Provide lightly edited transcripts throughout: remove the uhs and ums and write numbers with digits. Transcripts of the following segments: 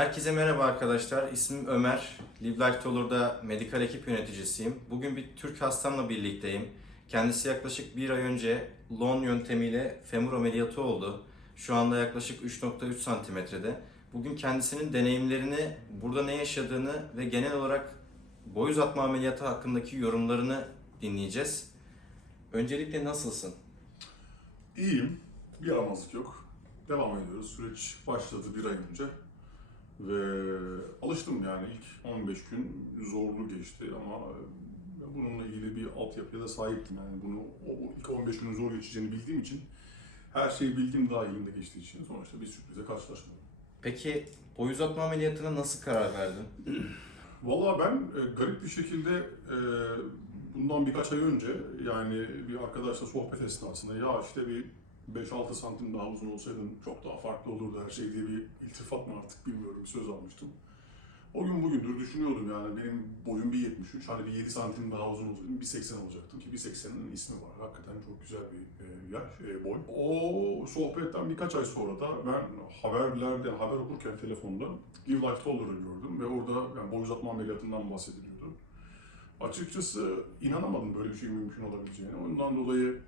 Herkese merhaba arkadaşlar. İsmim Ömer. Live Life Tour'da medikal ekip yöneticisiyim. Bugün bir Türk hastamla birlikteyim. Kendisi yaklaşık bir ay önce LON yöntemiyle femur ameliyatı oldu. Şu anda yaklaşık 3,3 santimetrede. Bugün kendisinin deneyimlerini, burada ne yaşadığını ve genel olarak boy uzatma ameliyatı hakkındaki yorumlarını dinleyeceğiz. Öncelikle nasılsın? İyiyim. Bir yaramazlık yok. Devam ediyoruz. Süreç başladı bir ay önce. Ve alıştım yani ilk 15 gün zorlu geçti ama bununla ilgili bir altyapıya da sahiptim. Yani bunu o ilk 15 günün zor geçeceğini bildiğim için her şeyi bildiğim dahilinde geçtiği için sonuçta bir sürprize karşılaşmadım. Peki boy uzatma ameliyatına nasıl karar verdin? Vallahi ben garip bir şekilde bundan birkaç ay önce yani bir arkadaşla sohbet esnasında ya işte bir 5-6 santim daha uzun olsaydın çok daha farklı olurdu her şey diye bir iltifat mı artık bilmiyorum bir söz almıştım. O gün bugündür düşünüyordum yani benim boyum 1,73, hani bir 7 santim daha uzun olsaydım 1,80 olacaktım ki 1,80'in ismi var. Hakikaten çok güzel bir boy. O sohbetten birkaç ay sonra da ben haber okurken telefonda Live Life Tour'u gördüm ve orada yani boy uzatma ameliyatından bahsediliyordu. Açıkçası inanamadım böyle bir şey mümkün olabileceğine. Ondan dolayı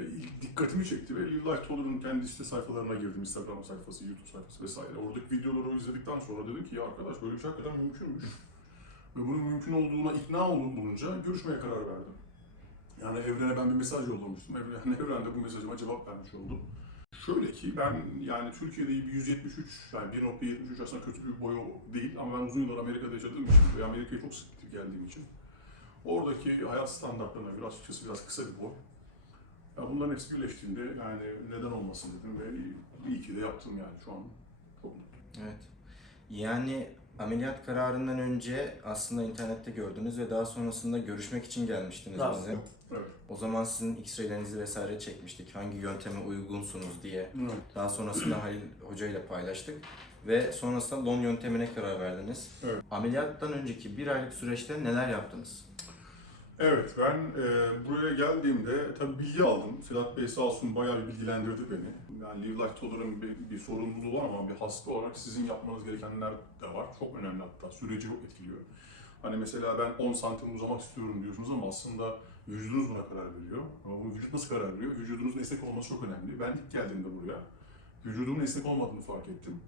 ilk dikkatimi çekti ve Live Life Tour'un kendi site sayfalarına girdim, Instagram sayfası, YouTube sayfası vesaire. Oradaki videoları izledikten sonra dedim ki ya arkadaş böyle bir şey hakikaten mümkünmüş. Ve bunun mümkün olduğuna ikna olunca görüşmeye karar verdim. Yani evrene ben bir mesaj yollamıştım. Evren de bu mesajıma cevap vermiş oldu. Şöyle ki ben yani Türkiye'de bir 173, yani 1,73 aslında kötü bir boy değil ama ben uzun yıllar Amerika'da yaşadığım için ve Amerika'ya çok sık gidip geldiğim için oradaki hayat standartlarına göre açıkçası biraz kısa bir boy. Ya bunların hepsi birleştiğinde yani neden olmasın dedim ve iyi ki de yaptım yani şu an çok mutluyum. Evet. Yani ameliyat kararından önce aslında internette gördünüz ve daha sonrasında görüşmek için gelmiştiniz bize. Evet. O zaman sizin X-ray'lerinizi vesaire çekmiştik. Hangi yönteme uygunsunuz diye. Evet. Daha sonrasında Halil Hoca ile paylaştık. Ve sonrasında LON yöntemine karar verdiniz. Evet. Ameliyattan önceki bir aylık süreçte neler yaptınız? Evet, ben buraya geldiğimde tabii bilgi aldım. Sedat Bey sağ olsun bayağı bir bilgilendirdi beni. Yani Live Life Tour'un bir sorumluluğu var ama bir hasta olarak sizin yapmanız gerekenler de var. Çok önemli hatta, süreci çok etkiliyor. Hani mesela ben 10 santim uzamak istiyorum diyorsunuz ama aslında vücudunuz buna karar veriyor. Ama bu vücut nasıl karar veriyor? Vücudunuzun esnek olması çok önemli. Ben ilk geldiğimde buraya vücudumun esnek olmadığını fark ettim.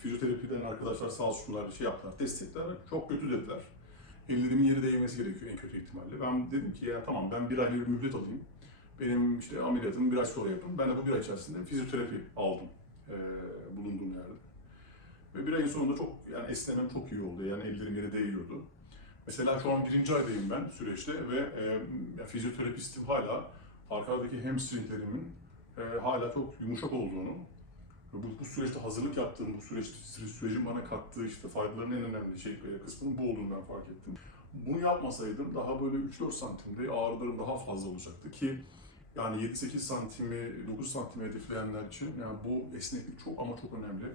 Fizyoterapiden arkadaşlar sağ olsunlar şey yaptılar, test ettiler. Çok kötü dediler. Ellerimin yeri değmesi gerekiyor en kötü ihtimalle. Ben dedim ki ya tamam ben bir aylık bir müddet alayım. Benim işte ameliyatımı bir ay sonra yapın. Ben de bu bir ay içerisinde fizyoterapi aldım bulunduğum yerde. Ve bir ayın sonunda çok yani esnemem çok iyi oldu. Yani ellerim yere değiyordu. Mesela şu an birinci aydayım ben süreçte ve fizyoterapistim hala arkadaki hamstringlerimin hala çok yumuşak olduğunu bu süreçte hazırlık yaptığım, bu sürecin bana kattığı işte faydaların en önemli kısmının bu olduğunu ben fark ettim. Bunu yapmasaydım daha böyle 3-4 santimde ağrılarım daha fazla olacaktı ki yani 7-8 santimi, 9 santimi hedefleyenler için yani bu esneklik çok ama çok önemli.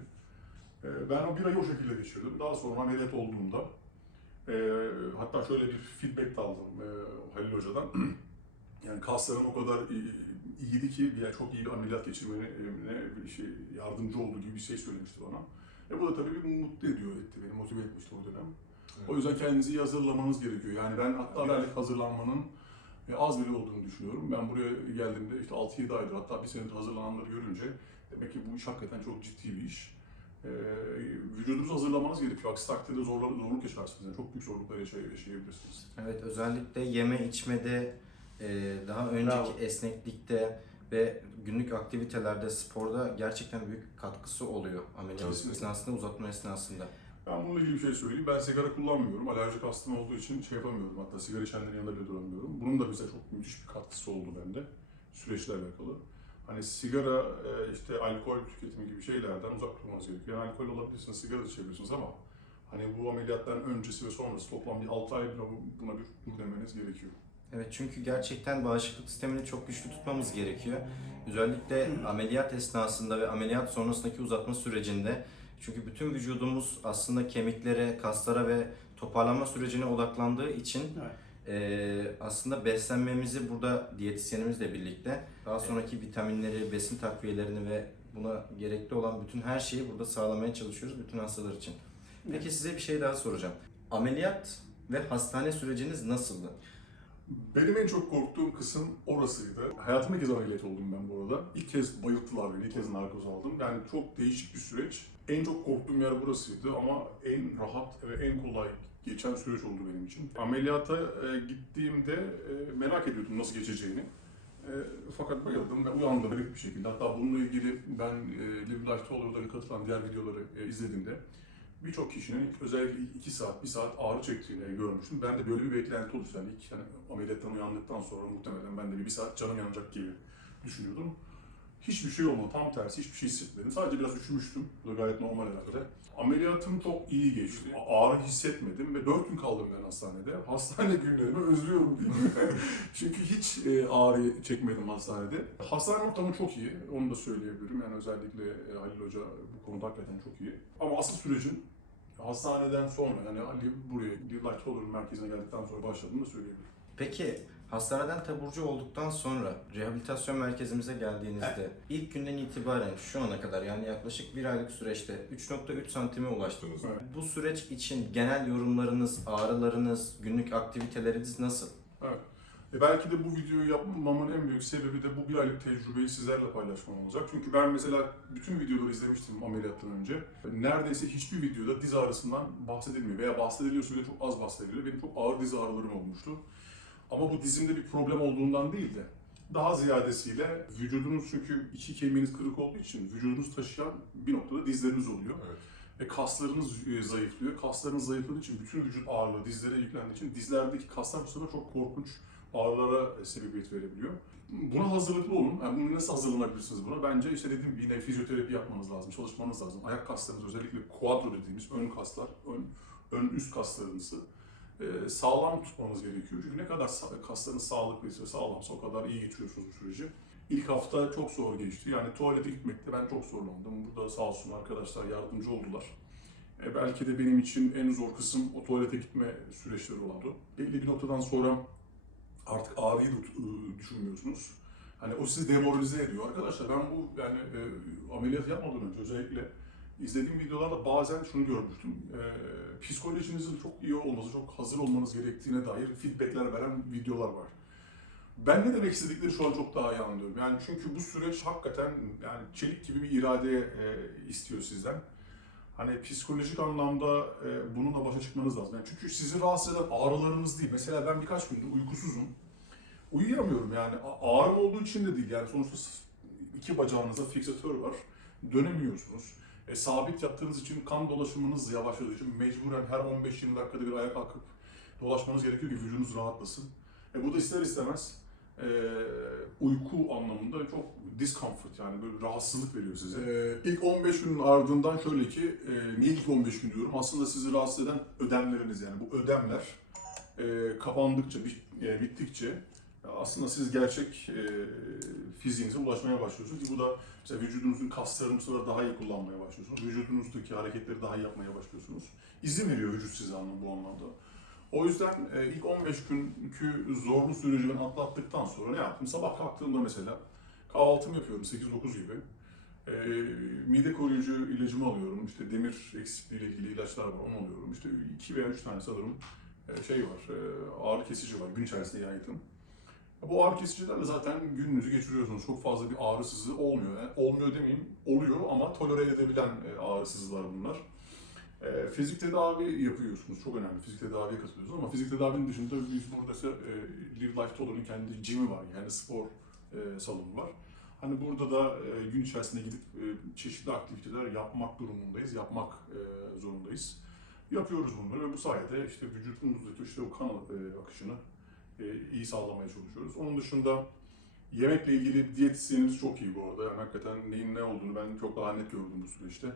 Ben o bir ayı o şekilde geçirdim. Daha sonra ameliyat olduğumda hatta şöyle bir feedback de aldım Halil Hoca'dan. Yani kaslarım o kadar iyiydi ki yani çok iyi bir ameliyat geçirmene yardımcı olduğu gibi bir şey söylemişti bana. Bu da tabii bir mutlu etti beni, motive etmişti o dönem. Evet. O yüzden kendinizi iyi hazırlamanız gerekiyor. Yani ben hatta bir aylık hazırlanmanın az bile olduğunu düşünüyorum. Ben buraya geldiğimde işte 6-7 aydır hatta bir senedir hazırlananları görünce demek ki bu iş hakikaten çok ciddi bir iş. Vücudunuzu hazırlamanız gerekiyor. Aksi takdirde zorluk yaşarsınız. Yani çok büyük zorluklar yaşayabilirsiniz. Evet, özellikle yeme içmede, daha önceki esneklikte ve günlük aktivitelerde, sporda gerçekten büyük katkısı oluyor ameliyat esnasında, uzatma esnasında. Ben bununla ilgili bir şey söyleyeyim. Ben sigara kullanmıyorum. Alerjik astım olduğu için şey yapamıyorum. Hatta sigara içenlerin yanında bile duramıyorum. Bunun da bize çok müthiş bir katkısı oldu bende. Süreçle alakalı. Hani sigara, işte alkol tüketimi gibi şeylerden uzak durmanız gerekiyor. Yani alkol alabilirsiniz, sigara da içebilirsiniz ama hani bu ameliyattan öncesi ve sonrası toplam bir 6 ay buna bir dur demeniz gerekiyor. Evet, çünkü gerçekten bağışıklık sistemini çok güçlü tutmamız gerekiyor. Özellikle ameliyat esnasında ve ameliyat sonrasındaki uzatma sürecinde. Çünkü bütün vücudumuz aslında kemiklere, kaslara ve toparlanma sürecine odaklandığı için aslında beslenmemizi burada diyetisyenimizle birlikte daha sonraki vitaminleri, besin takviyelerini ve buna gerekli olan bütün her şeyi burada sağlamaya çalışıyoruz bütün hastalar için. Peki size bir şey daha soracağım. Ameliyat ve hastane süreciniz nasıldı? Benim en çok korktuğum kısım orasıydı. Hayatımda ilk kez ameliyat oldum ben bu arada. İlk kez bayılttılar beni, ilk kez narkoz aldım. Yani çok değişik bir süreç. En çok korktuğum yer burasıydı ama en rahat ve en kolay geçen süreç oldu benim için. Ameliyata gittiğimde merak ediyordum nasıl geçeceğini. Fakat bayıldım ve uyandım garip bir şekilde. Hatta bununla ilgili ben Live Life Toler'da katılan diğer videoları izlediğimde birçok kişinin özellikle 2 saat, 1 saat ağrı çektiğini görmüştüm. Ben de böyle bir beklenti oluştu. Yani ilk ameliyattan uyandıktan sonra muhtemelen ben de bir saat canım yanacak gibi düşünüyordum. Hiçbir şey olmadı. Tam tersi hiçbir şey hissetmedim. Sadece biraz üşümüştüm. Bu da gayet normal herhalde. Ameliyatım çok iyi geçti. Ağrı hissetmedim ve 4 gün kaldım ben hastanede. Hastane günlerimi özlüyorum diyeyim. Çünkü hiç ağrı çekmedim hastanede. Hastane ortamı çok iyi. Onu da söyleyebilirim. Yani özellikle Halil Hoca bu konuda hakikaten çok iyi. Ama asıl sürecin hastaneden sonra yani Ali buraya Live Life Toler'ın merkezine geldikten sonra başladığını da söyleyebilirim. Peki hastaneden taburcu olduktan sonra rehabilitasyon merkezimize geldiğinizde ilk günden itibaren şu ana kadar yani yaklaşık 1 aylık süreçte 3.3 santime ulaştınız. Evet. Bu süreç için genel yorumlarınız, ağrılarınız, günlük aktiviteleriniz nasıl? Evet. Belki de bu videoyu yapmamın en büyük sebebi de bu 1 aylık tecrübeyi sizlerle paylaşmam olacak. Çünkü ben mesela bütün videoları izlemiştim ameliyattan önce. Neredeyse hiçbir videoda diz ağrısından bahsedilmiyor veya bahsediliyorsa bile çok az bahsediliyor. Benim çok ağır diz ağrılarım olmuştu. Ama bu dizimde bir problem olduğundan değil de daha ziyadesiyle vücudunuz çünkü 2 kemiğiniz kırık olduğu için vücudunuz taşıyan bir noktada dizleriniz oluyor. Evet. Ve kaslarınız zayıflıyor. Kaslarınız zayıfladığı için bütün vücut ağırlığı dizlere yüklendiği için dizlerdeki kaslar bu sefer çok korkunç ağrılara sebebiyet verebiliyor. Buna hazırlıklı olun. Yani bunu nasıl hazırlanabilirsiniz buna? Bence işte dediğim gibi yine fizyoterapi yapmanız lazım, çalışmanız lazım. Ayak kaslarınız özellikle quadro dediğimiz ön kaslar, ön üst kaslarınızı sağlam tutmanız gerekiyor. Çünkü ne kadar kaslarınız sağlıklıysa, sağlamsa o kadar iyi geçiriyorsunuz bu süreci. İlk hafta çok zor geçti. Yani tuvalete gitmekte ben çok zorlandım. Burada sağ olsun arkadaşlar yardımcı oldular. Belki de benim için en zor kısım o tuvalete gitme süreçleri oldu. Belli bir noktadan sonra artık ağrıyı da düşünmüyorsunuz. Hani o sizi demoralize ediyor. Arkadaşlar ben bu yani ameliyat yapmadan önce özellikle izlediğim videolarda bazen şunu görmüştüm. Psikolojinizin çok iyi olması, çok hazır olmanız gerektiğine dair feedbackler veren videolar var. Ben ne demek istedikleri şu an çok daha iyi anlıyorum. Yani çünkü bu süreç hakikaten yani çelik gibi bir irade istiyor sizden. Hani psikolojik anlamda bununla başa çıkmanız lazım. Yani çünkü sizi rahatsız eden ağrılarınız değil. Mesela ben birkaç gündür uykusuzum. Uyuyamıyorum yani. Ağrım olduğu için de değil. Yani sonuçta 2 bacağınızda fiksatör var. Dönemiyorsunuz. Sabit yattığınız için kan dolaşımınız yavaşladığı için mecburen her 15-20 dakikada bir ayağa kalkıp dolaşmanız gerekiyor ki vücudunuz rahatlasın. Bu da ister istemez uyku anlamında çok discomfort yani böyle rahatsızlık veriyor size. İlk 15 günün ardından şöyle ki, niye ilk 15 gün diyorum? Aslında sizi rahatsız eden ödemleriniz yani bu ödemler kapandıkça, bittikçe aslında siz gerçek fiziğinize ulaşmaya başlıyorsunuz ki bu da mesela vücudunuzun kaslarını bu sefer daha iyi kullanmaya başlıyorsunuz. Vücudunuzdaki hareketleri daha iyi yapmaya başlıyorsunuz. İzin veriyor vücut size bu anlamda. O yüzden ilk 15 günkü zorlu süreci ben atlattıktan sonra ne yaptım? Sabah kalktığımda mesela kahvaltımı yapıyorum 8-9 gibi. Mide koruyucu ilacımı alıyorum. İşte demir eksikliği ile ilgili ilaçlar var, onu alıyorum. İşte 2 veya 3 tane sanırım şey var, ağrı kesici var gün içerisinde yaydım. Bu ağrı kesicilerle zaten gününüzü geçiriyorsunuz. Çok fazla bir ağrı sızı olmuyor. Yani olmuyor demeyeyim, oluyor ama tolere edebilen ağrı sızılar bunlar. Fizik tedavi yapıyorsunuz. Çok önemli. Fizik tedaviye katılıyorsunuz ama fizik tedavinin dışında biz burada Live Life Toler'ın kendi gym'i var. Yani spor salonu var. Hani burada da gün içerisinde gidip çeşitli aktiviteler yapmak durumundayız. Yapmak zorundayız. Yapıyoruz bunları ve bu sayede işte vücudumuzdaki işte o kan akışını iyi sağlamaya çalışıyoruz. Onun dışında yemekle ilgili diyetisyenimiz çok iyi bu arada. Yani hakikaten neyin ne olduğunu ben çok daha net gördüm bu süreçte.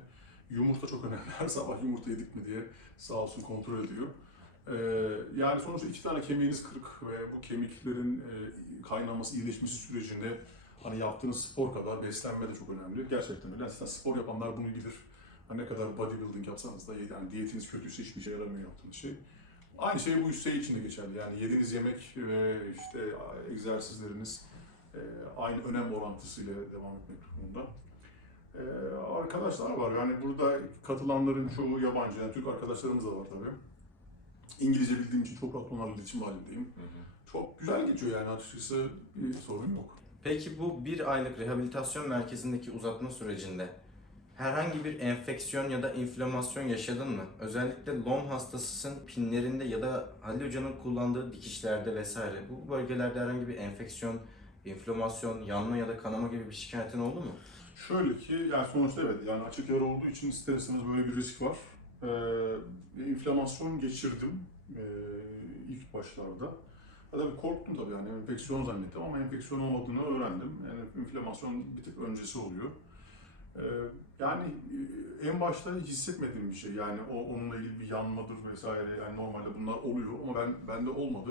Yumurta çok önemli. Her sabah yumurta yedik mi diye sağ olsun kontrol ediyor. Yani sonuçta 2 tane kemiğiniz kırık ve bu kemiklerin kaynaması, iyileşmesi sürecinde hani yaptığınız spor kadar beslenme de çok önemli. Gerçekten öyle. Zaten spor yapanlar bunu bilir. Hani ne kadar bodybuilding yapsanız da yani diyetiniz kötüyse hiçbir işe yaramıyor yaptığınız şey. Aynı şey bu şey için de geçerli. Yani yediğiniz yemek ve işte egzersizleriniz aynı önem orantısıyla devam etmek durumunda. Arkadaşlar var. Yani burada katılanların çoğu yabancı. Yani Türk arkadaşlarımız da var tabii. İngilizce bildiğim için çok rahat onlarla iletişim halindeyim. Çok güzel geçiyor yani açıkçası bir sorun yok. Peki bu bir aylık rehabilitasyon merkezindeki uzatma sürecinde herhangi bir enfeksiyon ya da inflamasyon yaşadın mı? Özellikle Lyme hastasısın, pinlerinde ya da Halil Hoca'nın kullandığı dikişlerde vesaire. Bu bölgelerde herhangi bir enfeksiyon, inflamasyon, yanma ya da kanama gibi bir şikayetin oldu mu? Şöyle ki yani sonuçta evet yani açık yara olduğu için ister istemez böyle bir risk var. İnflamasyon geçirdim ilk başlarda. Tabii korktum tabii yani enfeksiyon zannettim ama enfeksiyon olmadığını öğrendim. Yani inflamasyon bir tık öncesi oluyor. Yani en başta hiç hissetmediğim bir şey yani onunla ilgili bir yanmadır vesaire yani normalde bunlar oluyor ama bende olmadı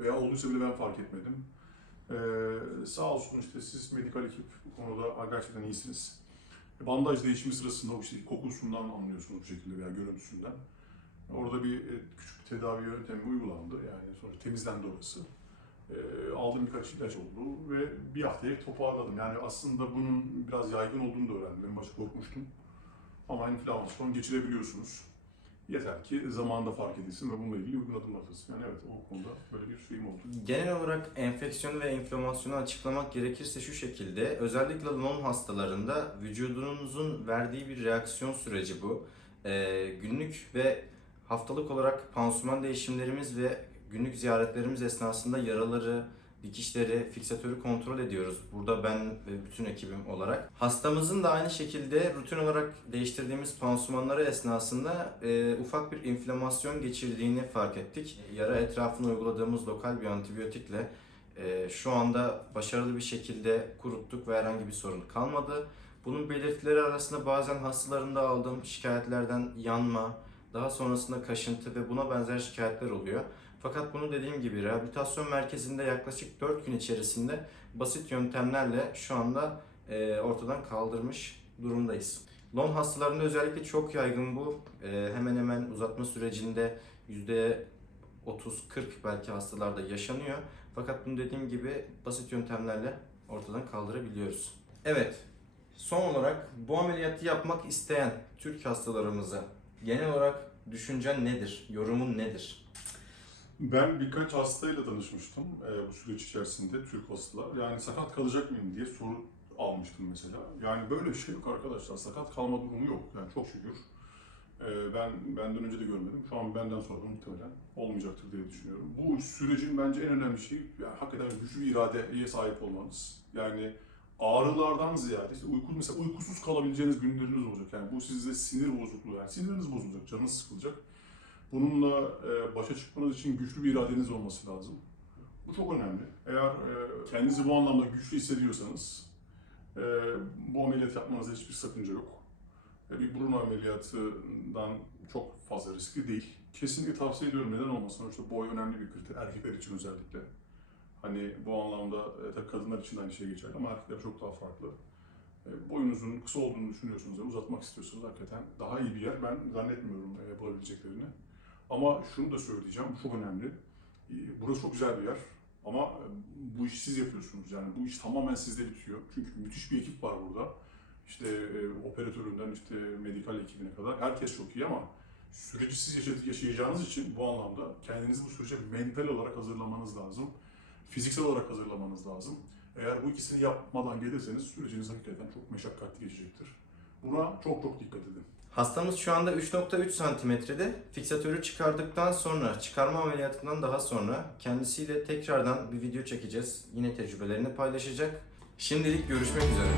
veya olduysa bile ben fark etmedim. Sağ olsun işte siz medikal ekip bu konuda gerçekten iyisiniz. Bandaj değişimi sırasında o işte kokusundan anlıyorsunuz bu şekilde veya görüntüsünden. Orada bir küçük bir tedavi yöntemi uygulandı yani sonra temizlendi orası. Aldığım birkaç ilaç oldu ve bir haftaya toparladım. Yani aslında bunun biraz yaygın olduğunu da öğrendim. En başta korkmuştum. Ama inflamasyon geçirebiliyorsunuz. Yeter ki zamanında fark edilsin ve bununla ilgili uygun adım atılsın. Yani evet o konuda böyle bir şeyim oldu. Genel olarak enfeksiyonu ve inflamasyonu açıklamak gerekirse şu şekilde, özellikle Lyme hastalarında vücudunuzun verdiği bir reaksiyon süreci bu. Günlük ve haftalık olarak pansuman değişimlerimiz ve günlük ziyaretlerimiz esnasında yaraları, dikişleri, fiksatörü kontrol ediyoruz. Burada ben ve bütün ekibim olarak. Hastamızın da aynı şekilde rutin olarak değiştirdiğimiz pansumanları esnasında ufak bir inflamasyon geçirdiğini fark ettik. Yara etrafına uyguladığımız lokal bir antibiyotikle şu anda başarılı bir şekilde kuruttuk ve herhangi bir sorun kalmadı. Bunun belirtileri arasında bazen hastalarında aldığım şikayetlerden yanma, daha sonrasında kaşıntı ve buna benzer şikayetler oluyor. Fakat bunu dediğim gibi rehabilitasyon merkezinde yaklaşık 4 gün içerisinde basit yöntemlerle şu anda ortadan kaldırmış durumdayız. Lyme hastalarında özellikle çok yaygın bu. Hemen hemen uzatma sürecinde %30-40 belki hastalarda yaşanıyor. Fakat bunu dediğim gibi basit yöntemlerle ortadan kaldırabiliyoruz. Evet, son olarak bu ameliyatı yapmak isteyen Türk hastalarımıza genel olarak düşüncen nedir, yorumun nedir? Ben birkaç hastayla tanışmıştım bu süreç içerisinde, Türk hastalar. Yani sakat kalacak mıyım diye soru almıştım mesela. Yani böyle bir şey yok arkadaşlar, sakat kalma durumu yok. Yani çok şükür. Benden önce de görmedim. Şu an benden sonra da muhtemelen olmayacaktır diye düşünüyorum. Bu sürecin bence en önemli şeyi yani hakikaten güçlü bir iradeye sahip olmanız. Yani ağrılardan ziyade işte mesela uykusuz kalabileceğiniz günleriniz olacak. Yani bu sizde sinir bozukluğu yani siniriniz bozulacak, canınız sıkılacak. Bununla başa çıkmanız için güçlü bir iradeniz olması lazım. Bu çok önemli. Eğer kendinizi bu anlamda güçlü hissediyorsanız bu ameliyat yapmanızda hiçbir sakınca yok. Bir burun ameliyatından çok fazla riskli değil. Kesinlikle tavsiye ediyorum. Neden olmasın? Sonuçta boy önemli bir kriter. Erkekler için özellikle. Hani bu anlamda tabii kadınlar için de aynı şey geçerli ama erkekler çok daha farklı. Boyunuzun kısa olduğunu düşünüyorsunuz ve uzatmak istiyorsanız hakikaten daha iyi bir yer ben zannetmiyorum bulabileceklerini. Ama şunu da söyleyeceğim, bu çok önemli. Burası çok güzel bir yer ama bu işi siz yapıyorsunuz. Yani bu iş tamamen sizde bitiyor. Çünkü müthiş bir ekip var burada. İşte operatöründen işte medikal ekibine kadar herkes çok iyi ama süreci siz yaşayacağınız için bu anlamda kendinizi bu sürece mental olarak hazırlamanız lazım. Fiziksel olarak hazırlamanız lazım. Eğer bu ikisini yapmadan gelirseniz süreciniz hakikaten çok meşakkatli geçecektir. Buna çok çok dikkat edin. Hastamız şu anda 3.3 santimetrede. Fiksatörü çıkardıktan sonra, çıkarma ameliyatından daha sonra kendisiyle tekrardan bir video çekeceğiz. Yine tecrübelerini paylaşacak. Şimdilik görüşmek üzere.